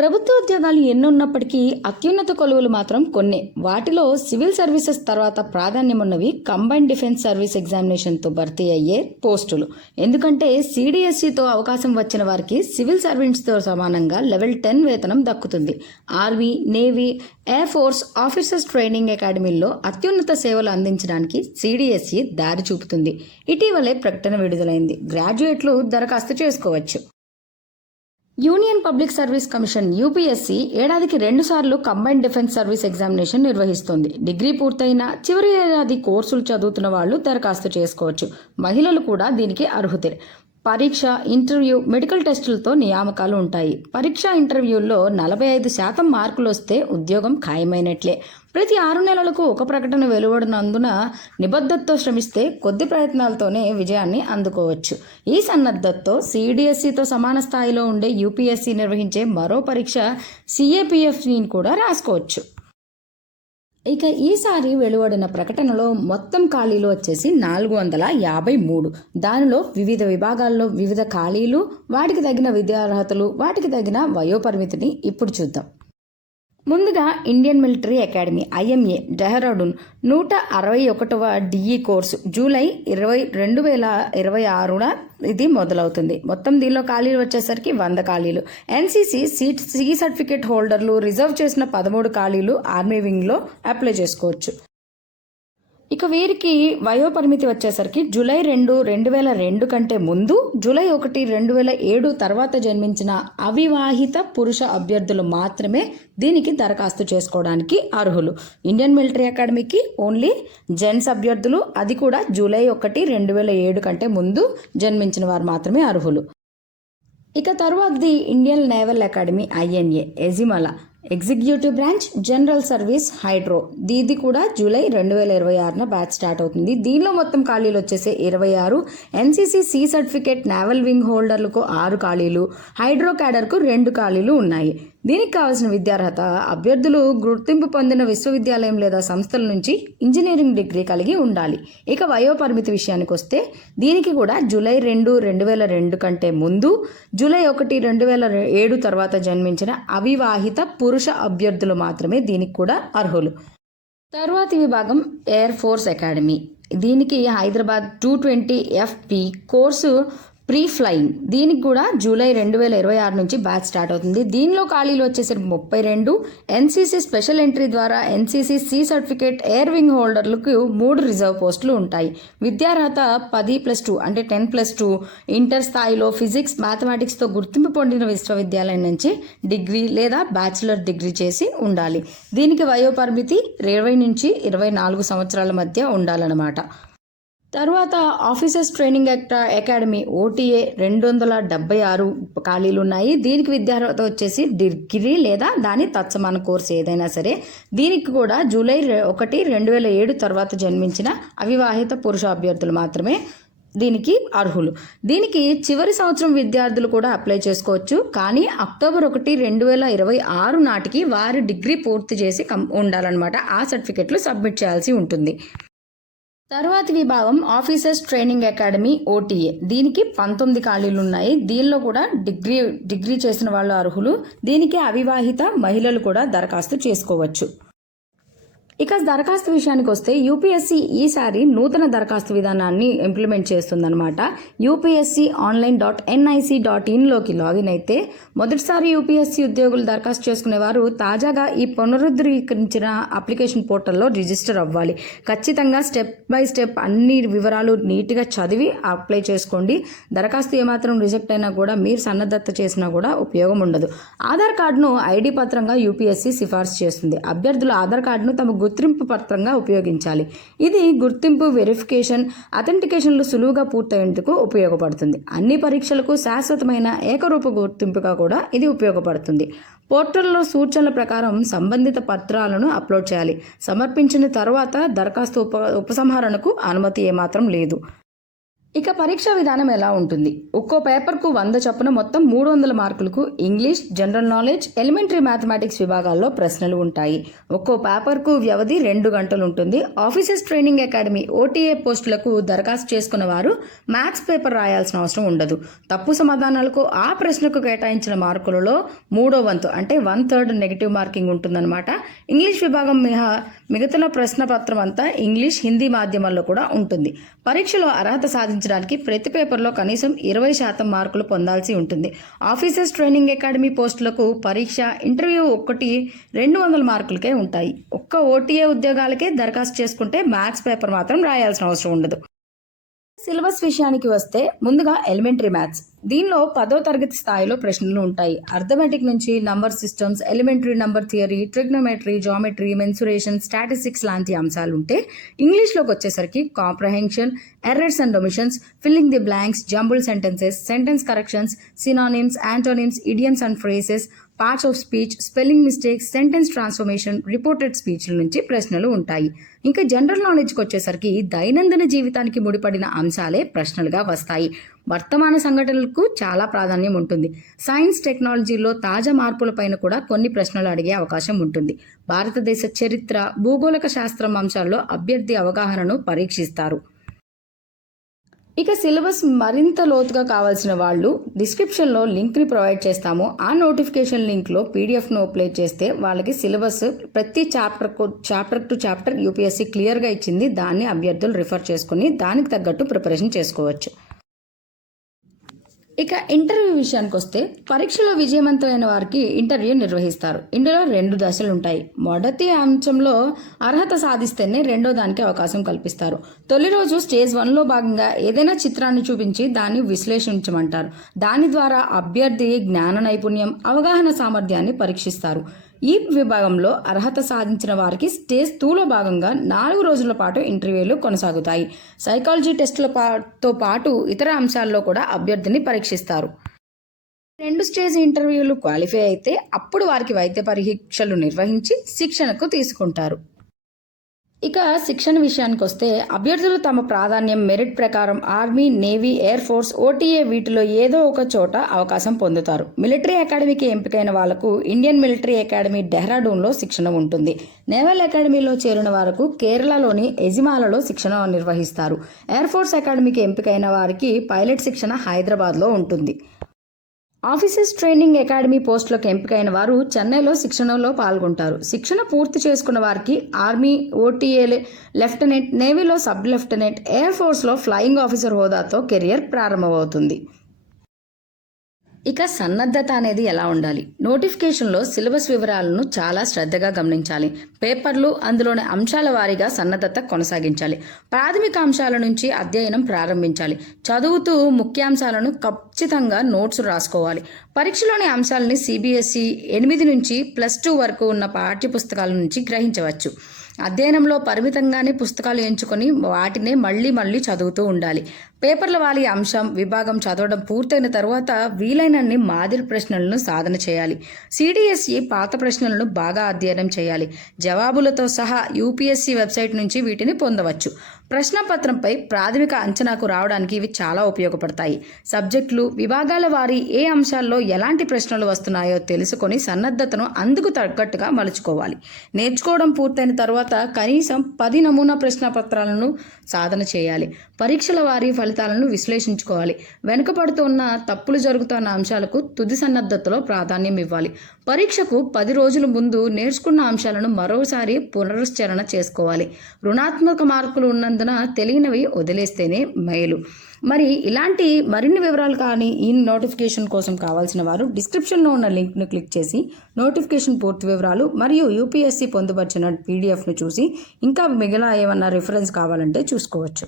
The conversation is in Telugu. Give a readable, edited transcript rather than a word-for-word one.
ప్రభుత్వ ఉద్యోగాలు ఎన్నున్నప్పటికీ అత్యున్నత కొలువులు మాత్రం కొన్నే. వాటిలో సివిల్ సర్వీసెస్ తర్వాత ప్రాధాన్యమున్నవి కంబైన్డ్ డిఫెన్స్ సర్వీస్ ఎగ్జామినేషన్తో భర్తీ అయ్యే పోస్టులు. ఎందుకంటే సిడిఎస్సితో అవకాశం వచ్చిన వారికి సివిల్ సర్వీస్తో సమానంగా లెవెల్ 10 వేతనం దక్కుతుంది. Army, navy, air force officers training అకాడమీల్లో అత్యున్నత సేవలు అందించడానికి సిడిఎస్సి దారి చూపుతుంది. ఇటీవలే ప్రకటన విడుదలైంది. గ్రాడ్యుయేట్లు దరఖాస్తు చేసుకోవచ్చు. Union public service commission UPSC ఏడాదికి 2 సార్లు కంబైన్డ్ డిఫెన్స్ సర్వీస్ ఎగ్జామినేషన్ నిర్వహిస్తోంది. డిగ్రీ పూర్తయిన చివరి ఏడాది కోర్సులు చదువుతున్న వాళ్ళు దరఖాస్తు చేసుకోవచ్చు. మహిళలు కూడా దీనికి అర్హుతే. పరీక్ష, ఇంటర్వ్యూ, మెడికల్ టెస్టులతో నియామకాలు ఉంటాయి. పరీక్ష, ఇంటర్వ్యూల్లో 45% మార్కులు వస్తే ఉద్యోగం ఖాయమైనట్లే. ప్రతి 6 నెలలకు ఒక ప్రకటన వెలువడినందున నిబద్ధతతో శ్రమిస్తే కొద్ది ప్రయత్నాలతోనే విజయాన్ని అందుకోవచ్చు. ఈ సన్నద్ధతతో సిడిఎస్సితో సమాన స్థాయిలో ఉండే యూపీఎస్సీ నిర్వహించే మరో పరీక్ష సిఏపిఎఫ్ని కూడా రాసుకోవచ్చు. ఇక ఈసారి వెలువడిన ప్రకటనలో మొత్తం ఖాళీలు వచ్చేసి 453. దానిలో వివిధ విభాగాల్లో వివిధ ఖాళీలు, వాటికి తగిన విద్యార్హతలు, వాటికి తగిన వయోపరిమితిని ఇప్పుడు చూద్దాం. ముందుగా Indian military academy IMA Dehradun 161వ డిఈ కోర్సు జూలై 2026న ఇది మొదలవుతుంది. మొత్తం దీనిలో ఖాళీలు వచ్చేసరికి 100 ఖాళీలు. ఎన్సీసీ సి సర్టిఫికేట్ హోల్డర్లు రిజర్వ్ చేసిన 13 ఖాళీలు ఆర్మీ వింగ్లో అప్లై చేసుకోవచ్చు. ఇక వీరికి వయోపరిమితి వచ్చేసరికి జూలై 2, 2002 కంటే ముందు, జూలై 1, 2007 తర్వాత జన్మించిన అవివాహిత పురుష అభ్యర్థులు మాత్రమే దీనికి దరఖాస్తు చేసుకోవడానికి అర్హులు. ఇండియన్ మిలిటరీ అకాడమీకి ఓన్లీ జెంట్స్ అభ్యర్థులు, అది కూడా జూలై 1, 2007 కంటే ముందు జన్మించిన వారు మాత్రమే అర్హులు. ఇక తర్వాతది Indian naval academy INA Ezhimala executive branch general service hydro. ఇది కూడా జూలై 2026న బ్యాచ్ స్టార్ట్ అవుతుంది. దీనిలో మొత్తం ఖాళీలు వచ్చేసి 26. NCC C certificate naval wing హోల్డర్లకు 6 ఖాళీలు, హైడ్రో క్యాడర్కు 2 ఖాళీలు ఉన్నాయి. దీనికి కావాల్సిన విద్యార్హత అభ్యర్థులు గుర్తింపు పొందిన విశ్వవిద్యాలయం లేదా సంస్థల నుంచి ఇంజనీరింగ్ డిగ్రీ కలిగి ఉండాలి. ఇక వయోపరిమితి విషయానికి వస్తే దీనికి కూడా జూలై 2, 2002 కంటే ముందు, జూలై 1, 2007 తర్వాత జన్మించిన అవివాహిత పురుష అభ్యర్థులు మాత్రమే దీనికి కూడా అర్హులు. తరువాతి విభాగం ఎయిర్ ఫోర్స్ అకాడమీ. దీనికి Hyderabad 220 FP course pre flying. దీనికి కూడా జూలై 2026 నుంచి బ్యాచ్ స్టార్ట్ అవుతుంది. దీనిలో ఖాళీలు వచ్చేసరికి 32. ఎన్సీసీ స్పెషల్ ఎంట్రీ ద్వారా NCC C certificate air wing హోల్డర్లకు 3 రిజర్వ్ పోస్టులు ఉంటాయి. విద్యార్హత 10+2 అంటే 10+2 ఇంటర్ స్థాయిలో ఫిజిక్స్, మ్యాథమెటిక్స్తో గుర్తింపు పొందిన విశ్వవిద్యాలయం నుంచి డిగ్రీ లేదా బ్యాచిలర్ డిగ్రీ చేసి ఉండాలి. దీనికి వయోపరిమితి 20 నుంచి 24 సంవత్సరాల మధ్య ఉండాలన్నమాట. తర్వాత ఆఫీసర్స్ ట్రైనింగ్ అకాడమీ ఓటీఏ 276 ఖాళీలు ఉన్నాయి. దీనికి విద్యార్హత వచ్చేసి డిగ్రీ లేదా దాని తత్సమాన కోర్సు ఏదైనా సరే. దీనికి కూడా జూలై 1, 2007 తర్వాత జన్మించిన అవివాహిత పురుష అభ్యర్థులు మాత్రమే దీనికి అర్హులు. దీనికి చివరి సంవత్సరం విద్యార్థులు కూడా అప్లై చేసుకోవచ్చు. కానీ అక్టోబర్ 1, 2026 నాటికి వారి డిగ్రీ పూర్తి చేసి ఉండాలన్నమాట. ఆ సర్టిఫికెట్లు సబ్మిట్ చేయాల్సి ఉంటుంది. తర్వాతి విభాగం ఆఫీసర్స్ ట్రైనింగ్ అకాడమీ ఓటీఏ. దీనికి 19 ఖాళీలు ఉన్నాయి. దీనిలో కూడా డిగ్రీ చేసిన వాళ్ళు అర్హులు. దీనికి అవివాహిత మహిళలు కూడా దరఖాస్తు చేసుకోవచ్చు. ఇక దరఖాస్తు విషయానికి వస్తే యూపీఎస్సీ ఈసారి నూతన దరఖాస్తు విధానాన్ని ఇంప్లిమెంట్ చేస్తుందన్నమాట. upsc.online.nic.in లాగిన్ అయితే మొదటిసారి యూపీఎస్సీ ఉద్యోగులు దరఖాస్తు చేసుకునేవారు తాజాగా ఈ పునరుద్ధరించిన అప్లికేషన్ పోర్టల్లో రిజిస్టర్ అవ్వాలి. ఖచ్చితంగా స్టెప్ బై స్టెప్ అన్ని వివరాలు నీట్గా చదివి అప్లై చేసుకోండి. దరఖాస్తు ఏమాత్రం రిజెక్ట్ అయినా కూడా మీరు సన్నద్ధత చేసినా కూడా ఉపయోగం ఉండదు. ఆధార్ కార్డును ఐడి పత్రంగా యూపీఎస్సీ సిఫార్సు చేస్తుంది. అభ్యర్థులు ఆధార్ కార్డును తమ గుర్తింపు పత్రంగా ఉపయోగించాలి. ఇది గుర్తింపు, వెరిఫికేషన్, అథెంటికేషన్లు సులువుగా పూర్తయ్యేందుకు ఉపయోగపడుతుంది. అన్ని పరీక్షలకు శాశ్వతమైన ఏకరూప గుర్తింపుగా కూడా ఇది ఉపయోగపడుతుంది. పోర్టల్లో సూచనల ప్రకారం సంబంధిత పత్రాలను అప్లోడ్ చేయాలి. సమర్పించిన తర్వాత దరఖాస్తు ఉపసంహరణకు అనుమతి ఏమాత్రం లేదు. ఇక పరీక్షా విధానం ఎలా ఉంటుంది? ఒక్కో పేపర్కు 100 చొప్పున మొత్తం 300 మార్కులకు English, general knowledge, elementary mathematics విభాగాల్లో ప్రశ్నలు ఉంటాయి. ఒక్కో పేపర్కు వ్యవధి 2 గంటలు ఉంటుంది. ఆఫీసర్స్ ట్రైనింగ్ అకాడమీ OTA పోస్టులకు దరఖాస్తు చేసుకున్న వారు మ్యాథ్స్ పేపర్ రాయాల్సిన అవసరం ఉండదు. తప్పు సమాధానాలకు ఆ ప్రశ్నకు కేటాయించిన మార్కులలో 3వ వంతు అంటే 1/3 నెగిటివ్ మార్కింగ్ ఉంటుందన్నమాట. ఇంగ్లీష్ విభాగం మిగతా ప్రశ్న పత్రం అంతా ఇంగ్లీష్, హిందీ మాధ్యమాల్లో కూడా ఉంటుంది. పరీక్షలో అర్హత సాధించడానికి ప్రతి పేపర్లో కనీసం 20% మార్కులు పొందాల్సి ఉంటుంది. ఆఫీసర్స్ ట్రైనింగ్ అకాడమీ పోస్టులకు పరీక్ష, ఇంటర్వ్యూ ఒక్కటి 200 మార్కులకే ఉంటాయి. ఒక్క OTA ఉద్యోగాలకే దరఖాస్తు చేసుకుంటే మ్యాథ్స్ పేపర్ మాత్రం రాయాల్సిన అవసరం ఉండదు. సిలబస్ విషయానికి వస్తే ముందుగా ఎలిమెంటరీ మ్యాథ్స్. దీనిలో 10వ తరగతి స్థాయిలో ప్రశ్నలు ఉంటాయి. అర్థమెటిక్ నుంచి number systems, elementary number theory, trigonometry, geometry, mensuration, statistics లాంటి అంశాలు ఉంటే, ఇంగ్లీష్లోకి వచ్చేసరికి comprehension, errors and omissions, filling the blanks, jumble sentences, sentence corrections, synonyms, antonyms, idioms and phrases, parts of speech, spelling mistakes, sentence transformation, reported స్పీచ్ల నుంచి ప్రశ్నలు ఉంటాయి. ఇంకా జనరల్ నాలెడ్జ్కి వచ్చేసరికి దైనందిన జీవితానికి ముడిపడిన అంశాలే ప్రశ్నలుగా వస్తాయి. వర్తమాన సంఘటనలకు చాలా ప్రాధాన్యం ఉంటుంది. సైన్స్, టెక్నాలజీలో తాజా మార్పులపైన కూడా కొన్ని ప్రశ్నలు అడిగే అవకాశం ఉంటుంది. భారతదేశ చరిత్ర, భూగోళక శాస్త్రం అంశాల్లో అభ్యర్థి అవగాహనను పరీక్షిస్తారు. ఇక సిలబస్ మరింత లోతుగా కావాల్సిన వాళ్ళు డిస్క్రిప్షన్లో లింక్ని ప్రొవైడ్ చేస్తాము. ఆ నోటిఫికేషన్ లింక్లో PDFను అప్లోడ్ చేస్తే వాళ్ళకి సిలబస్ ప్రతి చాప్టర్ టు చాప్టర్ UPSC క్లియర్గా ఇచ్చింది. దాన్ని అభ్యర్థులు రిఫర్ చేసుకుని దానికి తగ్గట్టు ప్రిపరేషన్ చేసుకోవచ్చు. ఇక ఇంటర్వ్యూ విషయానికి వస్తే, పరీక్షలో విజయవంతమైన వారికి ఇంటర్వ్యూ నిర్వహిస్తారు. ఇందులో 2 దశలు ఉంటాయి. మొదటి అంశంలో అర్హత సాధిస్తేనే రెండో దానికి అవకాశం కల్పిస్తారు. తొలి రోజు స్టేజ్ 1లో భాగంగా ఏదైనా చిత్రాన్ని చూపించి దాన్ని విశ్లేషించమంటారు. దాని ద్వారా అభ్యర్థి జ్ఞాన నైపుణ్యం, అవగాహన సామర్థ్యాన్ని పరీక్షిస్తారు. ఈ విభాగంలో అర్హత సాధించిన వారికి స్టేజ్ 2లో భాగంగా 4 రోజుల పాటు ఇంటర్వ్యూలు కొనసాగుతాయి. సైకాలజీ టెస్టులతో పాటు ఇతర అంశాల్లో కూడా అభ్యర్థిని పరీక్షిస్తారు. 2 స్టేజ్ ఇంటర్వ్యూలు క్వాలిఫై అయితే అప్పుడు వారికి వైద్య పరీక్షలు నిర్వహించి శిక్షణకు తీసుకుంటారు. ఇక శిక్షణ విషయానికి వస్తే, అభ్యర్థులు తమ ప్రాధాన్యం, మెరిట్ ప్రకారం army, navy, air force, OTA వీటిలో ఏదో ఒక చోట అవకాశం పొందుతారు. మిలిటరీ అకాడమీకి ఎంపికైన వాళ్లకు ఇండియన్ మిలిటరీ అకాడమీ డెహ్రాడూన్లో శిక్షణ ఉంటుంది. నేవల్ అకాడమీలో చేరిన వారికి కేరళలోని ఎజిమాలలో శిక్షణ నిర్వహిస్తారు. ఎయిర్ ఫోర్స్ అకాడమీకి ఎంపికైన వారికి పైలట్ శిక్షణ హైదరాబాద్లో ఉంటుంది. ఆఫీసర్స్ ట్రైనింగ్ అకాడమీ పోస్టులకు ఎంపికైన వారు చెన్నైలో శిక్షణలో పాల్గొంటారు. శిక్షణ పూర్తి చేసుకున్న వారికి ఆర్మీ, OTA లెఫ్టినెంట్, నేవీలో సబ్ లెఫ్టినెంట్, ఎయిర్ ఫోర్స్లో ఫ్లయింగ్ ఆఫీసర్ హోదాతో కెరియర్ ప్రారంభమవుతుంది. ఇక సన్నద్ధత అనేది ఎలా ఉండాలి? నోటిఫికేషన్లో సిలబస్ వివరాలను చాలా శ్రద్ధగా గమనించాలి. పేపర్లు, అందులోని అంశాల వారీగా సన్నద్ధత కొనసాగించాలి. ప్రాథమిక అంశాల నుంచి అధ్యయనం ప్రారంభించాలి. చదువుతూ ముఖ్యాంశాలను ఖచ్చితంగా నోట్స్ రాసుకోవాలి. పరీక్షలోని అంశాలని CBSE 8 నుంచి +2 వరకు ఉన్న పాఠ్యపుస్తకాల నుంచి గ్రహించవచ్చు. అధ్యయనంలో పరిమితంగానే పుస్తకాలు ఎంచుకొని వాటినే మళ్ళీ చదువుతూ ఉండాలి. పేపర్ల వారి అంశం, విభాగం చదవడం పూర్తయిన తరువాత వీలైనన్ని మాదిరి ప్రశ్నలను సాధన చేయాలి. CDSE పాత ప్రశ్నలను బాగా అధ్యయనం చేయాలి. జవాబులతో సహా UPSC వెబ్సైట్ నుంచి వీటిని పొందవచ్చు. ప్రశ్నపత్రంపై ప్రాథమిక అంచనాకు రావడానికి ఇవి చాలా ఉపయోగపడతాయి. సబ్జెక్టులు, విభాగాల వారి ఏ అంశాల్లో ఎలాంటి ప్రశ్నలు వస్తున్నాయో తెలుసుకొని సన్నద్ధతను అందుకు తగ్గట్టుగా మలుచుకోవాలి. నేర్చుకోవడం పూర్తయిన తర్వాత కనీసం 10 నమూనా ప్రశ్నపత్రాలను సాధన చేయాలి. పరీక్షల వారి ఫలితాలను విశ్లేషించుకోవాలి. వెనుకబడుతున్న, తప్పులు జరుగుతున్న అంశాలకు తుది సన్నద్ధతలో ప్రాధాన్యం ఇవ్వాలి. పరీక్షకు 10 రోజుల ముందు నేర్చుకున్న అంశాలను మరోసారి పునరుశ్చరణ చేసుకోవాలి. రుణాత్మక మార్కులు ఉన్నందున తెలియనివి వదిలేస్తేనే మేలు. మరి ఇలాంటి మరిన్ని వివరాలు కానీ ఈ నోటిఫికేషన్ కోసం కావాల్సిన వారు డిస్క్రిప్షన్లో ఉన్న లింక్ను క్లిక్ చేసి నోటిఫికేషన్ పూర్తి వివరాలు మరియు UPSC పొందుపరిచిన PDFను చూసి ఇంకా మిగిలిన ఏమన్నా రిఫరెన్స్ కావాలంటే చూసుకోవచ్చు.